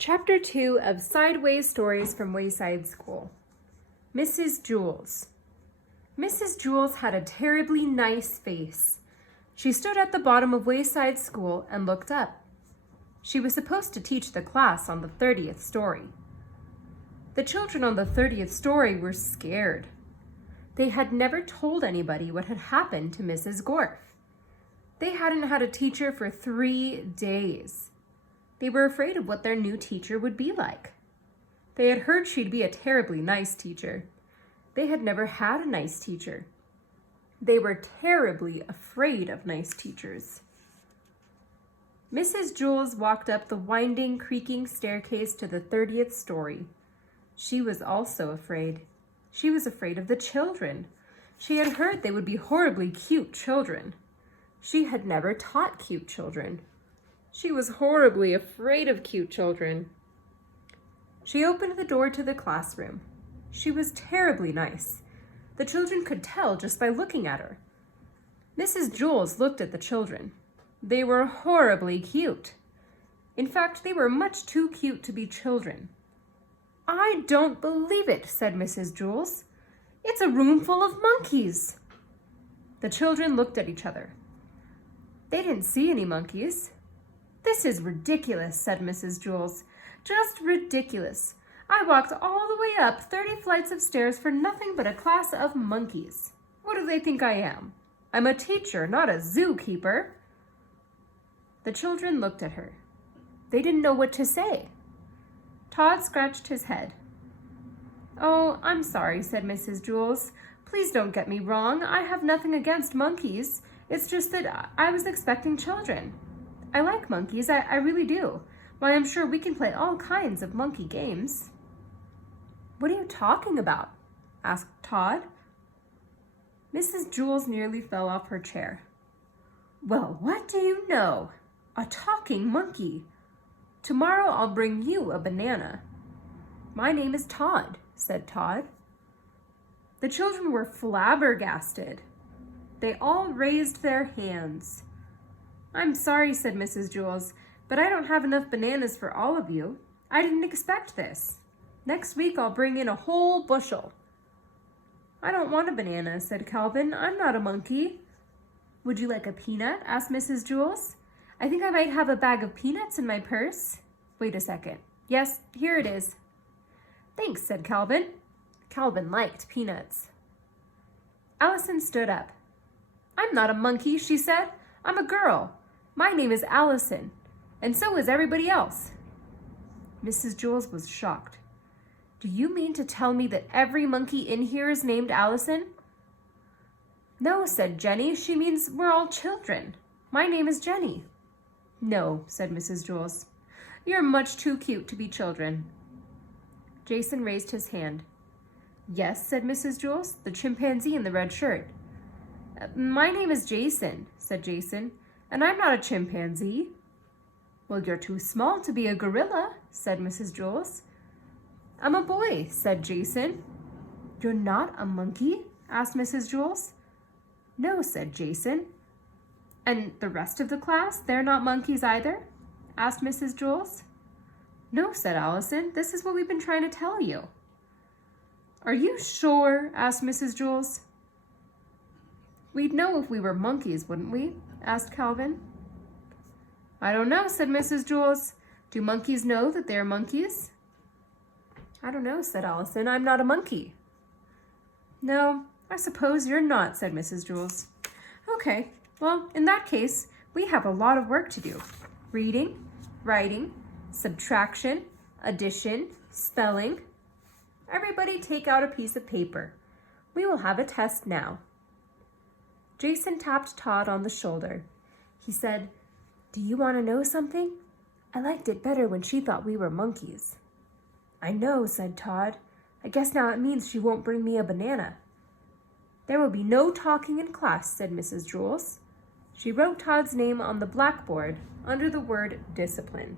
Chapter 2 of Sideways Stories from Wayside School. Mrs. Jules. Mrs. Jules had a terribly nice face. She stood at the bottom of Wayside School and looked up. She was supposed to teach the class on the 30th story. The children on the 30th story were scared. They had never told anybody what had happened to Mrs. Gorf. They hadn't had a teacher for 3 days. They were afraid of what their new teacher would be like. They had heard she'd be a terribly nice teacher. They had never had a nice teacher. They were terribly afraid of nice teachers. Mrs. Jules walked up the winding, creaking staircase to the 30th story. She was also afraid. She was afraid of the children. She had heard they would be horribly cute children. She had never taught cute children. She was horribly afraid of cute children. She opened the door to the classroom. She was terribly nice. The children could tell just by looking at her. Mrs. Jules looked at the children. They were horribly cute. In fact, they were much too cute to be children. "I don't believe it," said Mrs. Jules. "It's a room full of monkeys." The children looked at each other. They didn't see any monkeys. "This is ridiculous," said Mrs. Jules. "Just ridiculous. I walked all the way up 30 flights of stairs for nothing but a class of monkeys. What do they think I am? I'm a teacher, not a zookeeper." The children looked at her. They didn't know what to say. Todd scratched his head. "Oh, I'm sorry," said Mrs. Jules. "Please don't get me wrong. I have nothing against monkeys. It's just that I was expecting children. I like monkeys, I really do. Why, I'm sure we can play all kinds of monkey games." "What are you talking about?" asked Todd. Mrs. Jules nearly fell off her chair. "Well, what do you know? A talking monkey. Tomorrow I'll bring you a banana." "My name is Todd," said Todd. The children were flabbergasted. They all raised their hands. "I'm sorry," said Mrs. Jules, "but I don't have enough bananas for all of you. I didn't expect this. Next week I'll bring in a whole bushel." "I don't want a banana," said Calvin. "I'm not a monkey." "Would you like a peanut?" asked Mrs. Jules. "I think I might have a bag of peanuts in my purse." "Wait a second. Yes, here it is." "Thanks," said Calvin. Calvin liked peanuts. Allison stood up. "I'm not a monkey," she said. "I'm a girl. My name is Allison, and so is everybody else." Mrs. Jules was shocked. "Do you mean to tell me that every monkey in here is named Allison?" "No," said Jenny. "She means we're all children. My name is Jenny." "No," said Mrs. Jules. "You're much too cute to be children." Jason raised his hand. "Yes," said Mrs. Jules, "the chimpanzee in the red shirt." "My name is Jason," said Jason, "and I'm not a chimpanzee." "Well, you're too small to be a gorilla," said Mrs. Jules. "I'm a boy," said Jason. "You're not a monkey?" asked Mrs. Jules. "No," said Jason. "And the rest of the class, they're not monkeys either?" asked Mrs. Jules. "No," said Allison. "This is what we've been trying to tell you." "Are you sure?" asked Mrs. Jules. "We'd know if we were monkeys, wouldn't we?" asked Calvin. "I don't know," said Mrs. Jules. "Do monkeys know that they're monkeys?" "I don't know," said Allison. "I'm not a monkey." "No, I suppose you're not," said Mrs. Jules. "Okay, well, in that case, we have a lot of work to do. Reading, writing, subtraction, addition, spelling. Everybody take out a piece of paper. We will have a test now." Jason tapped Todd on the shoulder. He said, "Do you want to know something? I liked it better when she thought we were monkeys." "I know," said Todd. "I guess now it means she won't bring me a banana." "There will be no talking in class," said Mrs. Jules. She wrote Todd's name on the blackboard under the word discipline.